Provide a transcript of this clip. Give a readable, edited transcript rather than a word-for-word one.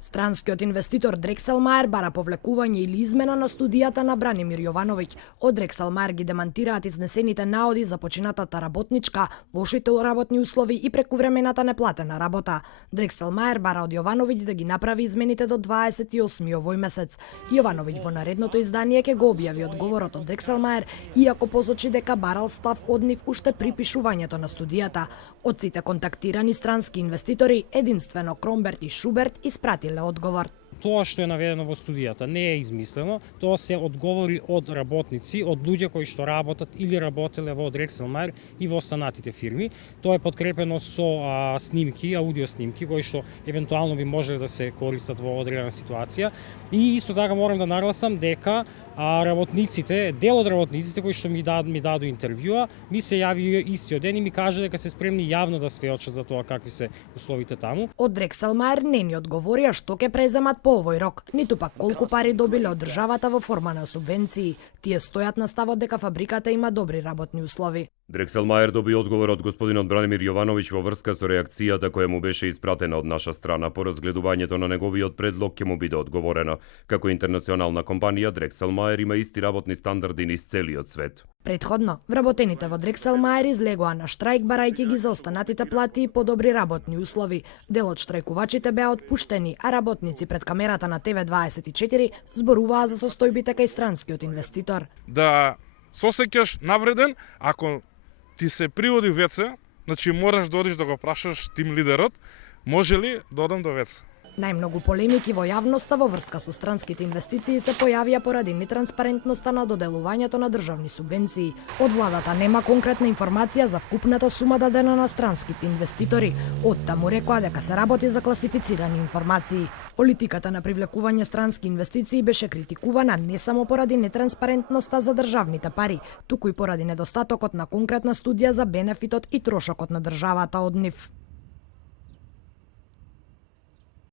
Странскиот инвеститор Дрекселмаер бара повлекување или измена на студијата на Бранимир Јовановиќ. Од Дрекселмаер ги демантираат изнесените наоди за починатата работничка, лошите работни услови и прекувремената неплатена работа. Дрекселмаер бара од Јовановиќ да ги направи измените до 28 овој месец. Јовановиќ во наредното издание ќе го објави одговорот од Дрекселмаер, иако посочи дека барал став од нив уште при пишувањето на студијата. Од сите контактирани странски инвеститори, единствено Кромберт и Шуберт испратиле одговор. Тоа што е наведено во студијата не е измислено, тоа се одговори од работници, од луѓе кои што работат или работеле во Дрекселмаер и во останатите фирми. Тоа е подкрепено со снимки, аудио снимки кои што евентуално би можеле да се користат во одредена ситуација. И исто така морам да нагласам дека работниците, дел од работниците кои што ми даду интервјуа, ми се јави истиот ден и ми кажа дека се спремни јавно да сведочат за тоа какви се условите таму. Од Дрекселмаер не ни одговорија што ќе преземат по овој рок, ниту пак колку пари добиле од државата во форма на субвенции. Тие стојат на ставот дека фабриката има добри работни услови. Дрекселмаер доби одговор од господинот Бранимир Јовановиќ во врска со реакцијата која му беше испратена од наша страна. По разгледувањето на неговиот предлог ќе му биде одговорено. Како интернационална компанија, Дрекселмаер има исти работни стандарди низ целиот свет. Предходно, вработените во Дрекселмаер излегоа на штрајк барајќи ги за останатите плати и подобри работни услови. Дел од штрајкувачите беа отпуштени, а работници пред камерата на ТВ24 зборуваа за состојбите кај странскиот инвеститор. Да се осеќаш навреден ако ти се приводи ВЦ, значи мораш да одиш да го прашаш тим лидерот, може ли да одам до ВЦ? Најмногу полемики во јавноста во врска со странските инвестиции се појавија поради нетранспарентноста на доделувањето на државни субвенции. Од владата нема конкретна информација за вкупната сума дадена на странските инвеститори. Оттаму рекоа дека се работи за класифицирани информации. Политиката на привлекување странски инвестиции беше критикувана не само поради нетранспарентноста за државните пари, туку и поради недостатокот на конкретна студија за бенефитот и трошокот на државата од нив.